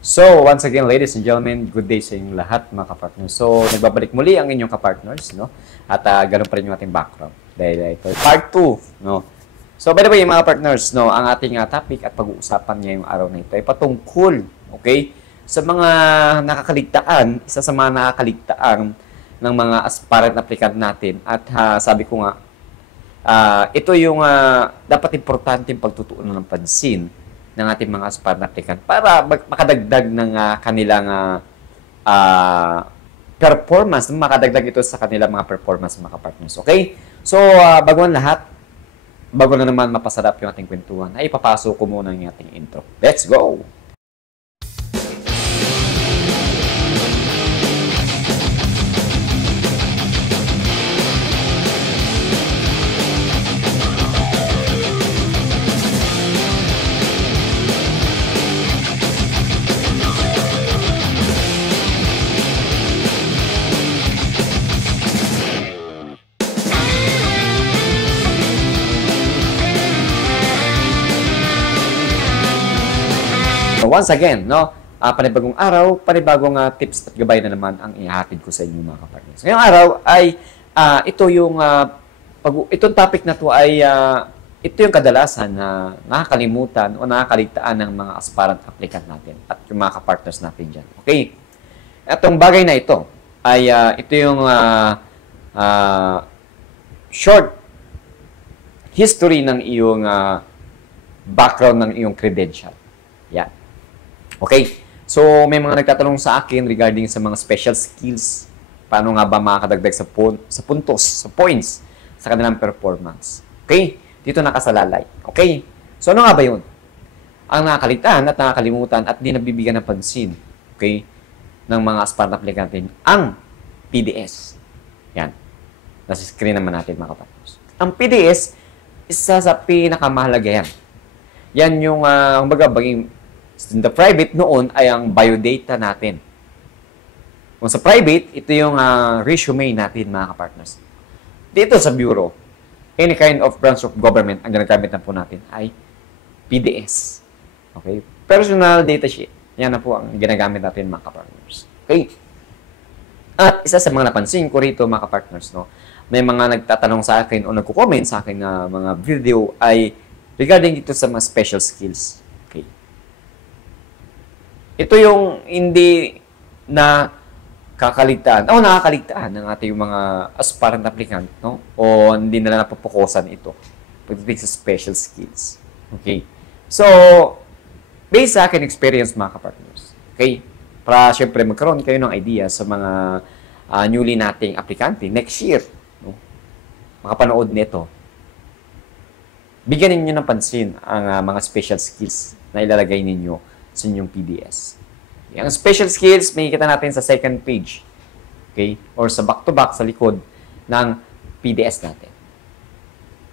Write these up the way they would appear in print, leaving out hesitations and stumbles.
So, once again, ladies and gentlemen, good day sa inyong lahat, mga kapartners. So, nagbabalik muli ang inyong kapartners, no? At ganun pa rin yung ating background. Dahil ito, part 2, no? So, by the way, mga partners, no, ang ating topic at pag-uusapan ngayong araw na ito ay patungkol, okay, sa mga nakakaligtaan, isa sa mga nakakaligtaan ng mga aspirant applicant natin. At sabi ko nga, ito yung dapat importanteng pagtutuunan ng pansin ng ating mga aspirant applicant para makadagdag ng kanilang performance, makadagdag ito sa kanilang mga performance, mga partners. Okay? So, bago ang lahat, bago na naman mapasarap yung ating kwentuhan, ay ipapasok ko muna yung ating intro. Let's go! Once again, no, panibagong araw, panibagong tips at gabay na naman ang ihahatid ko sa inyo, mga kapartners. Ngayong araw ay ito yung itong topic na to ay ito yung kadalasan na nakakalimutan o nakakaligtaan ng mga aspirant applicant natin at yung mga kapartners natin dyan. Okay? Itong bagay na ito ay ito yung short history ng iyong background ng iyong credential. Yan. Okay, so may mga nagtatanong sa akin regarding sa mga special skills. Paano nga ba makakadagdag sa puntos, sa points, sa kanilang performance. Okay, dito nakasalalay. Okay, so ano nga ba yun? Ang nakakaligtaan at nakakalimutan at di nabibigyan ng pansin, okay, ng mga aspirant applicant natin, ang PDS. Yan. Nasa screen naman natin, mga kapatid. Ang PDS, isa sa pinakamahalaga yan. Yan yung, in the private noon ay ang biodata natin. Kung sa private, ito yung resume natin, mga kapartners. Dito sa bureau, any kind of branch of government, ang ginagamit na po natin ay PDS. Okay? Personal data sheet. Yan na po ang ginagamit natin, mga kapartners. Okay? At isa sa mga napansin ko rito, mga kapartners, no, may mga nagtatanong sa akin o nagko-comment sa akin na mga video ay regarding dito sa mga special skills. Okay? Ito yung hindi na kakaligtaan, o nakakaligtaan ng ating mga aspirant applicant, no? O hindi nila napapokusan ito pagdating sa special skills. Okay? So, based sa akin experience, mga kapartners, okay? Para syempre magkaroon kayo ng idea sa mga newly nating aplikante next year, no? Makapanood nito. Bigyan ninyo ng pansin ang mga special skills na ilalagay ninyo sa inyong PDS. Yung special skills, makikita natin sa second page. Okay? Or sa back-to-back sa likod ng PDS natin.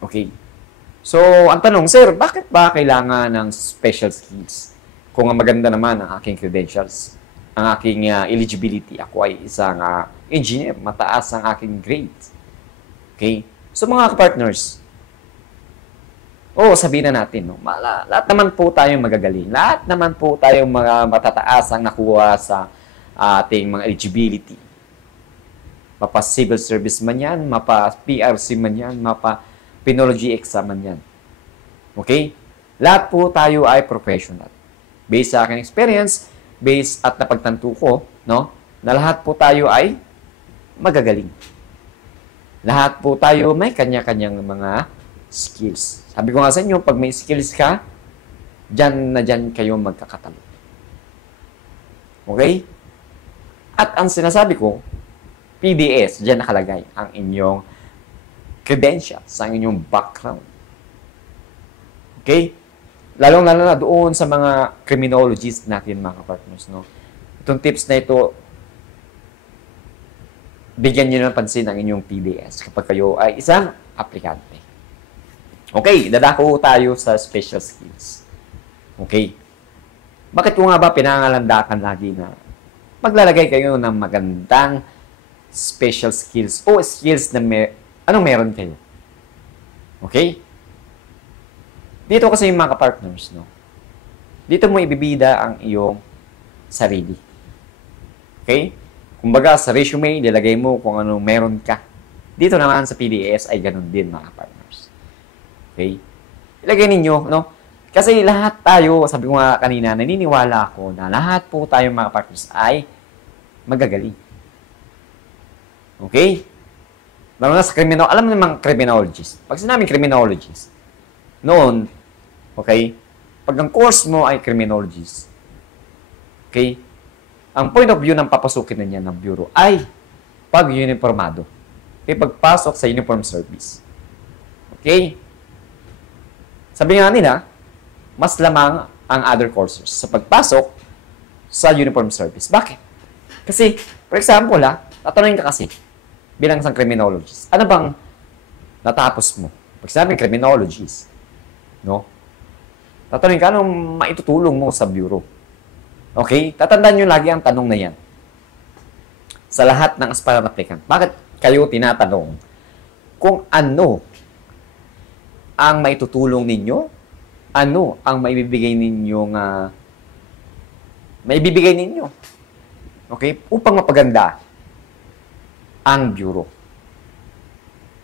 Okay? So, ang tanong, sir, bakit ba kailangan ng special skills? Kung maganda naman ang aking credentials, ang aking eligibility, ako ay isang engineer, mataas ang aking grade. Okay? So, mga partners, sabihin na natin, no? Lahat naman po tayong magagaling. Lahat naman po tayong mga matataas ang nakuha sa ating mga eligibility. Mapa civil service man yan, mapa PRC man yan, mapa penology exam man yan. Okay? Lahat po tayo ay professional. Based sa aking experience, based at napagtanto ko, no, na lahat po tayo ay magagaling. Lahat po tayo may kanya-kanyang mga skills. Sabi ko nga sa inyo, pag may skills ka, dyan na dyan kayo magkakatalo. Okay? At ang sinasabi ko, PDS, dyan nakalagay ang inyong credentials, ang inyong background. Okay? Lalong-lalo na doon sa mga criminologists natin, mga partners, no? Itong tips na ito, bigyan nyo ng pansin ang inyong PDS kapag kayo ay isang aplikante. Okay, dadako tayo sa special skills. Okay. Bakit ko nga ba pinangalandakan lagi na maglalagay kayo ng magandang special skills o skills na anong meron kayo? Okay? Dito kasi yung mga partners, no? Dito mo ibibida ang iyong sarili. Okay? Kumbaga, sa resume, nilagay mo kung ano meron ka. Dito naman sa PDS ay ganun din, mga partners. Okay? Ilagay ninyo, no? Kasi lahat tayo, sabi ko nga kanina, naniniwala ako na lahat po tayo, mga partners, ay magagaling. Okay? Lalo na sa criminal, alam mo namang criminologist. Pag sinabing criminologist, noon, okay, pag ang course mo ay criminologist, okay, ang point of view ng papasukin na niya ng bureau ay pag-uniformado. Okay, pagpasok sa uniform service. Okay? Sabi nga nila, mas lamang ang other courses sa pagpasok sa uniform service. Bakit? Kasi, for example, tatanungin ka kasi, bilang isang criminologist, ano bang natapos mo? Pag sinabi criminologist, no? Tatanungin ka, anong maitutulong mo sa bureau? Okay? Tatandaan nyo lagi ang tanong na yan. Sa lahat ng aspirant applicant. Bakit kayo tinatanong kung ano ang maitutulong ninyo? Ano ang maibibigay ninyo? Okay? Upang mapaganda ang bureau.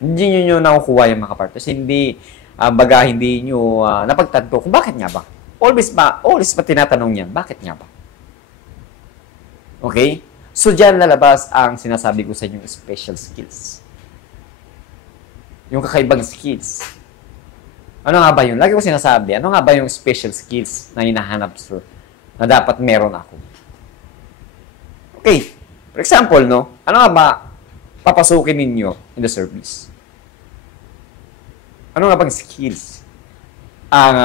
Hindi nyo nakukuha yung mga partners. Hindi, hindi nyo napagtanto kung bakit nga ba. Always ba tinatanong yan, bakit nga ba? Okay? So, dyan lalabas ang sinasabi ko sa inyo, special skills. Yung kakaibang skills. Ano nga ba yun? Lagi ko sinasabi, ano nga ba yung special skills na hinahanap, sir, na dapat meron ako? Okay. For example, no? Ano nga ba papasukin ninyo in the service? Ano nga bang skills ang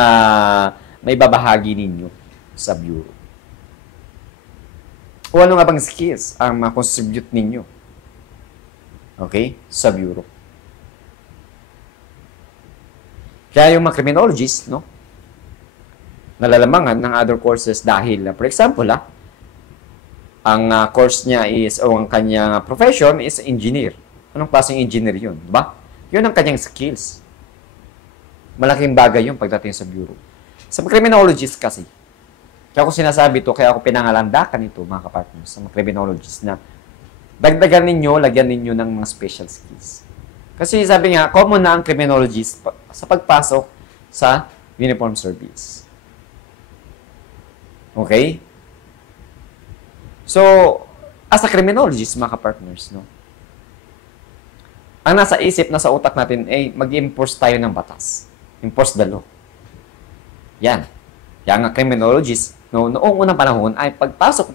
may babahagi ninyo sa bureau? O ano nga bang skills ang ma-contribute ninyo? Okay? Sa bureau. Kaya yung mga criminologists, no? Nalalamangan ng other courses dahil, for example, ang course niya is, o ang kanyang profession is engineer. Anong klaseng engineer yun? Diba? Yun ang kanyang skills. Malaking bagay yung pagdating sa bureau. Sa criminologist kasi, kaya ako sinasabi ito, kaya ako pinangalandakan ito, mga kapartners, sa mga criminologist na dagdagan ninyo, lagyan ninyo ng mga special skills. Kasi sabi nga, common na ang criminologist sa pagpasok sa uniform service. Okay? So, as a criminologist, mga kapartners, no? Ang nasa isip, nasa utak natin, ay mag-enforce tayo ng batas. Enforce the law. Yan. Yan nga criminologist, no, noong unang panahon ay pagpasok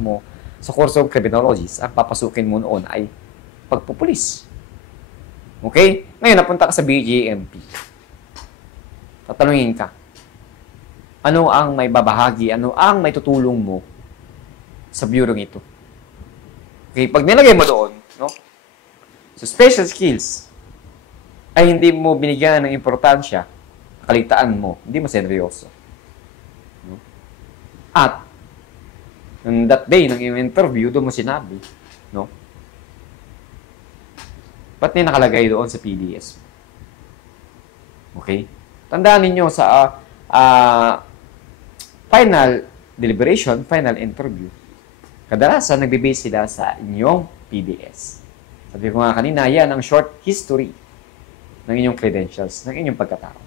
mo sa kursong criminologist, ang papasukin mo noon ay pagpupulis. Okay? Ngayon, napunta ka sa BJMP. Tatanungin ka, ano ang may babahagi, ano ang may tutulong mo sa bureau ito? Okay, pag nilagay mo doon, no, so special skills, ay hindi mo binigyan ng importansya, kaligtaan mo, hindi mo seryoso. No? At, on that day, ng iyong interview, doon mo sinabi, no? Ba't niya nakalagay doon sa PDS? Okay? Tandaan ninyo sa final deliberation, final interview, kadalasan nagbe-base sila sa inyong PDS. Sabi ko nga kanina, yan ang short history ng inyong credentials, ng inyong pagkatao.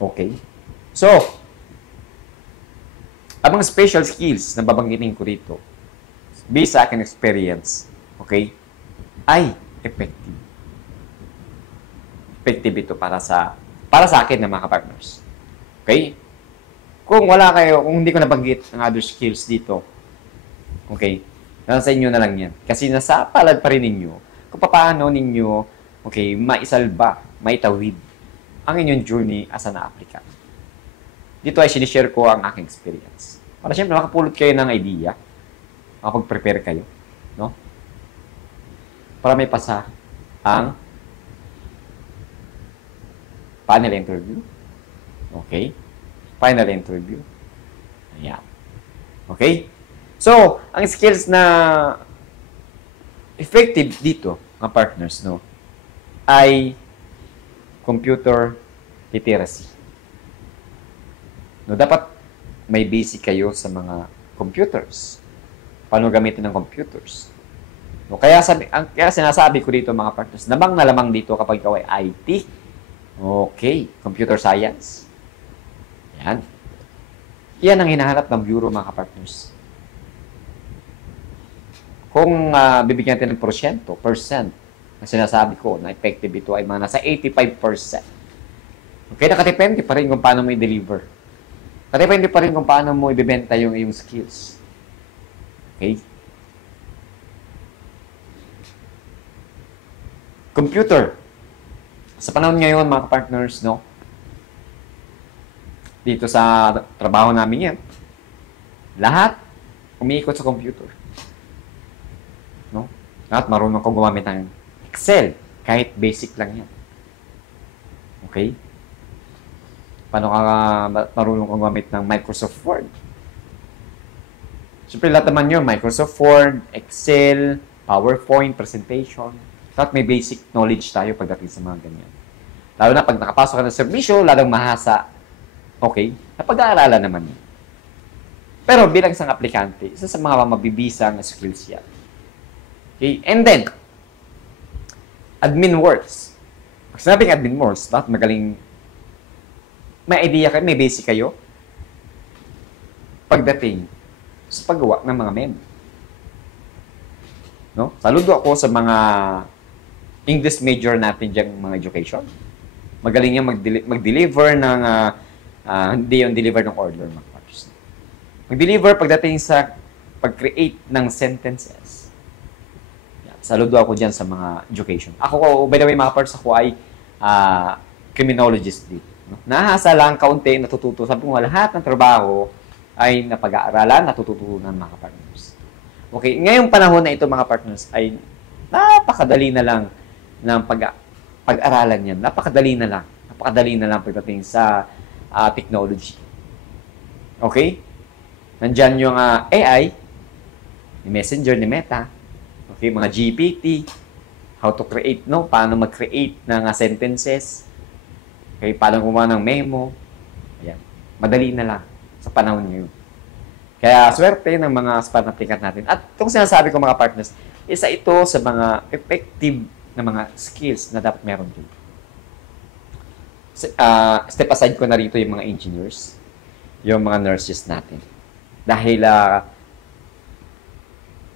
Okay? So, ang mga special skills na babanggitin ko dito, based sa akin experience, okay, ay effective. Effective ito para sa akin na mga partners. Okay? Kung hindi ko nabanggit ang other skills dito, okay, nasa inyo na lang yan. Kasi nasa palad pa rin ninyo kung paano ninyo, okay, maisalba, maitawid ang inyong journey as an applicant. Dito ay sinishare ko ang aking experience. Para siyempre makapulot kayo ng idea, makapag-prepare kayo, no? Para may pasa ang panel interview. Okay? Final interview. Ayan. Okay? So, ang skills na effective dito, mga partners, no, ay computer literacy. No, dapat may basic kayo sa mga computers. Paano gamitin ng computers. No, kaya sinasabi ko dito mga partners, lamang na lamang dito kapag ikaw ay IT. Okay, computer science. Yan. Yan ang hinahanap ng bureau mga partners. Kung bibigyan natin ng percent na sinasabi ko na effective ito ay mga nasa 85%. Okay, nakadepende pa rin kung paano mo i-deliver. Nakadepende pa rin kung paano mo ibibenta yung skills. Okay? Computer. Sa panahon ngayon, mga partners, no? Dito sa trabaho namin yan, lahat umiikot sa computer. No? Lahat marunong kong gumamit ng Excel. Kahit basic lang yan. Okay? Paano ka marunong kong gumamit ng Microsoft Word? Siyempre, lahat naman yun. Microsoft Word, Excel, PowerPoint, presentation. Lahat may basic knowledge tayo pagdating sa mga ganyan. Lalo na pag nakapasok ka ng serbisyo, lalong mahasa. Okay? Napag-aaralan naman yun. Pero bilang isang aplikante, isa sa mga mabibisang skills yan. Okay? And then, admin works. Pag sinabing admin works, lahat magaling, may idea kayo, may basic kayo, pagdating sa paggawa ng mga memo. No? Saludo ako sa mga English major natin dyan, mga education. Magaling yan mag-deliver ng, hindi yung deliver ng order, mga partners. Mag-deliver pagdating sa pag-create ng sentences. Yan. Saludo ako dyan sa mga education. Ako, by the way, mga partners, ako ay criminologist dito. No? Nahasa lang, kaunti, natututo. Sabi ko, lahat ng trabaho ay napag-aaralan, natututunan, mga partners. Okay, ngayong panahon na ito, mga partners, ay napakadali na lang ng pag-aralan yan. Napakadali na lang. Napakadali na lang pagdating sa technology. Okay? Nandyan yung AI, ni Messenger, ni Meta. Okay, mga GPT, how to create, no? Paano mag-create ng sentences. Okay, paano gumawa ng memo. Ayan. Madali na lang sa panahon ngayon. Kaya swerte ng mga span applicant natin. At itong sinasabi ko mga partners, isa ito sa mga effective na mga skills na dapat meron din. Step aside ko na rito yung mga engineers, yung mga nurses natin. Dahil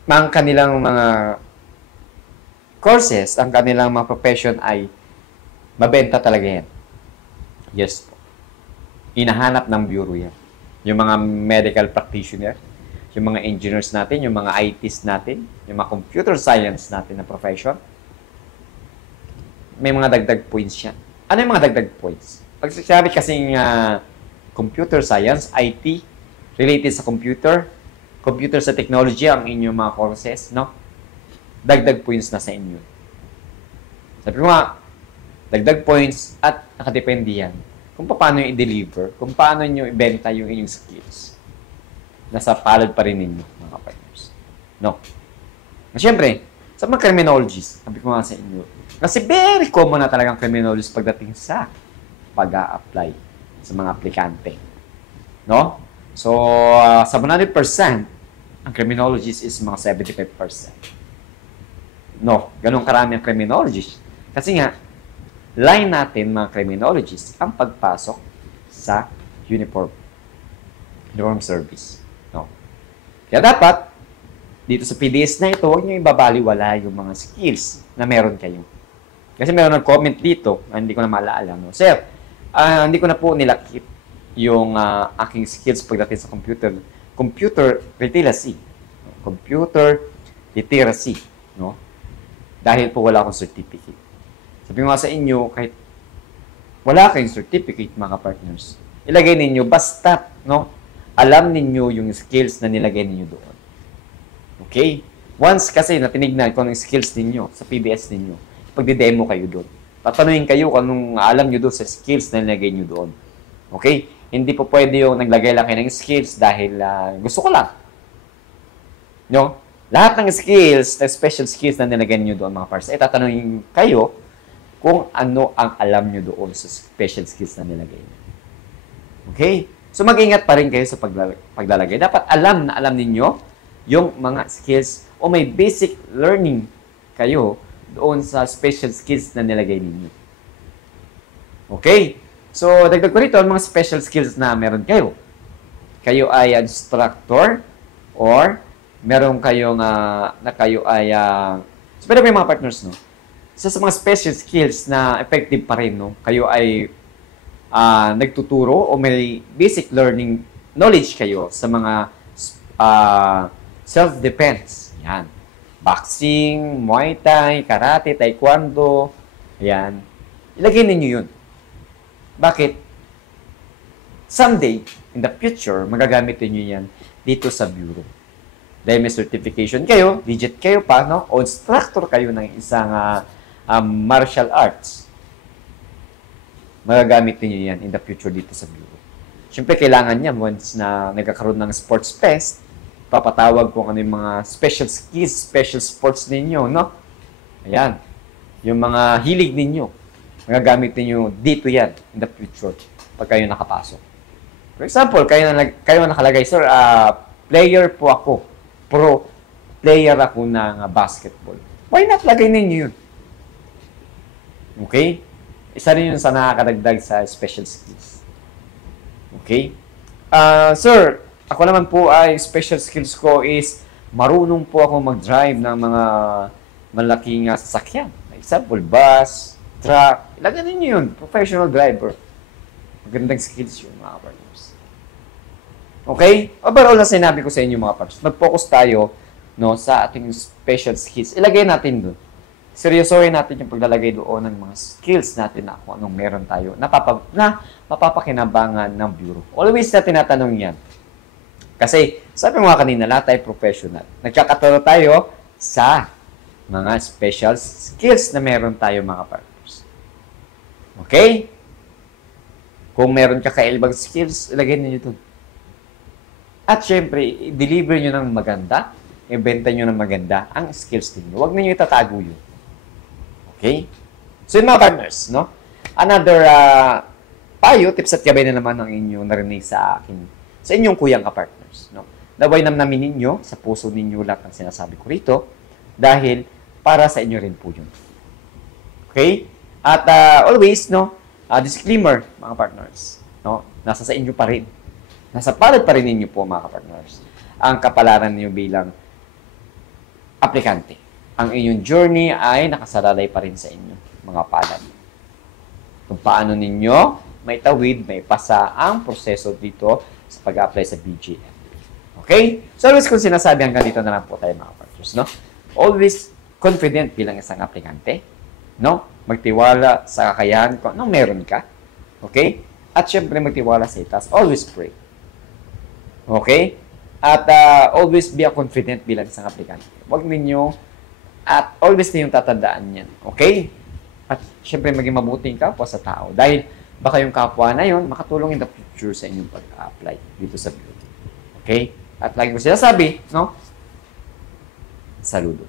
ang kanilang mga courses, ang kanilang mga profession ay mabenta talaga yan. Yes po. Hinahanap ng bureau yan. Yung mga medical practitioner, yung mga engineers natin, yung mga ITs natin, yung mga computer science natin na profession, may mga dagdag points siya. Ano yung mga dagdag points? Pag sabi kasing computer science, IT, related sa computer sa technology, ang inyong mga courses, no? Dagdag points na sa inyo. Sabi ko nga, dagdag points at nakadepende yan kung paano yung i-deliver, kung paano nyo ibenta yung inyong skills. Nasa palad pa rin ninyo, mga partners. No? Siyempre, sa mga criminologists, sabi ko nga sa inyo, kasi very common na talagang criminologists pagdating sa pag-a-apply sa mga aplikante. No? So, sa 100%, ang criminologist is mga 75%. No, ganun karami ang criminologist. Kasi nga, line natin mga criminologists ang pagpasok sa uniform service. No? Kaya dapat, dito sa PDS na ito, huwag nyo ibabaliwala yung mga skills na meron kayo. Kasi meron nag-comment dito, hindi ko na maalala. No? Sir, hindi ko na po nilakip yung aking skills pagdating sa computer. Computer literacy. Computer literacy. No? Dahil po wala akong certificate. Sabi nga sa inyo, kahit wala kayong certificate, mga partners, ilagay ninyo, basta, no? Alam ninyo yung skills na nilagay ninyo doon. Okay? Once kasi na tinignan ko ng skills ninyo sa PBS ninyo, pagde-demo kayo doon. Tatanungin kayo kung anong alam nyo doon sa skills na nilagay nyo doon. Okay? Hindi po pwede yung naglagay lang kayo ng skills dahil gusto ko lang. No? Lahat ng skills, ng special skills na nilagay nyo doon, mga partners, tatanungin kayo kung ano ang alam nyo doon sa special skills na nilagay nyo. Okay? So, mag-ingat pa rin kayo sa paglalagay. Dapat alam na alam ninyo yung mga skills o may basic learning kayo doon sa special skills na nilagay ninyo. Okay? So, dagdag ko rito ang mga special skills na meron kayo. Kayo ay instructor or meron kayong na kayo ay pero may mga partners, no? Isa sa mga special skills na effective pa rin, no? Kayo ay nagtuturo o may basic learning knowledge kayo sa mga self-defense. Yan. Boxing, Muay Thai, Karate, Taekwondo. Yan. Ilagay ninyo yun. Bakit? Someday, in the future, magagamit niyo yan dito sa bureau. Dahil may certification kayo, digit kayo pa, no? O instructor kayo ng isang martial arts. Magagamit niyo yan in the future dito sa bureau. Siyempre, kailangan niya once na nagkakaroon ng sports fest, papatawag kung ano yung mga special skills, special sports ninyo, no? Ayan. Yung mga hilig ninyo, magagamit niyo dito yan in the future pag kayo nakapasok. For example, kayo nakalagay, sir, player po ako. Pro player ako ng basketball. Why not lagay ninyo yun? Okay? Isa rin yun sa nakakadagdag sa special skills. Okay? Sir, ako naman po ay special skills ko is marunong po ako mag-drive ng mga malaking sasakyan. For example, bus, truck. Ilagay ninyo yun. Professional driver. Magandang skills yun, mga partners. Okay? Overall na sinabi ko sa inyo, mga partners. Mag-focus tayo, no, sa ating special skills. Ilagay natin doon. Seryosohin natin yung paglalagay doon ng mga skills natin na kung anong meron tayo na mapapakinabangan ng bureau. Always na tinatanong yan. Kasi, sabi mo nga kanina, lahat tayo professional. Nagkakaturo tayo sa mga special skills na meron tayo, mga partners. Okay? Kung meron ka kailbang skills, ilagay ninyo doon. At syempre, i-deliver nyo ng maganda, i-benta nyo ng maganda ang skills ninyo. Huwag ninyo itatago yun. Okay? So, yun mga partners, no? Another payo, tips at gabay na naman ang inyong narinig sa akin, sa inyong kuyang ka-partners, no? Naway namnamin ninyo, sa puso ninyo lahat ang sinasabi ko rito, dahil para sa inyo rin po yun. Okay? At always, no, disclaimer, mga partners, no? Nasa sa inyo pa rin. Nasa palad pa rin ninyo po, mga partners, ang kapalaran niyo bilang aplikante. Ang inyong journey ay nakasalalay pa rin sa inyo, mga palad. Kung paano ninyo may tawid, may pasa ang proseso dito sa pag-apply sa BGM. Okay? So, always kung sinasabi hanggang dito na lang po tayo, mga partners, no? Always confident bilang isang aplikante, no? Magtiwala sa kakayahan kung anong meron ka. Okay? At syempre, magtiwala sa itas. Always pray. Okay? At always be a confident bilang isang aplikante. Huwag ninyo at always ninyong tatandaan yan. Okay? At syempre, maging mabuting kapwa sa tao. Dahil baka yung kapwa na yun, makatulong in the future sa inyong pag-apply dito sa beauty. Okay? At lagi ko sinasabi, no? Saludo.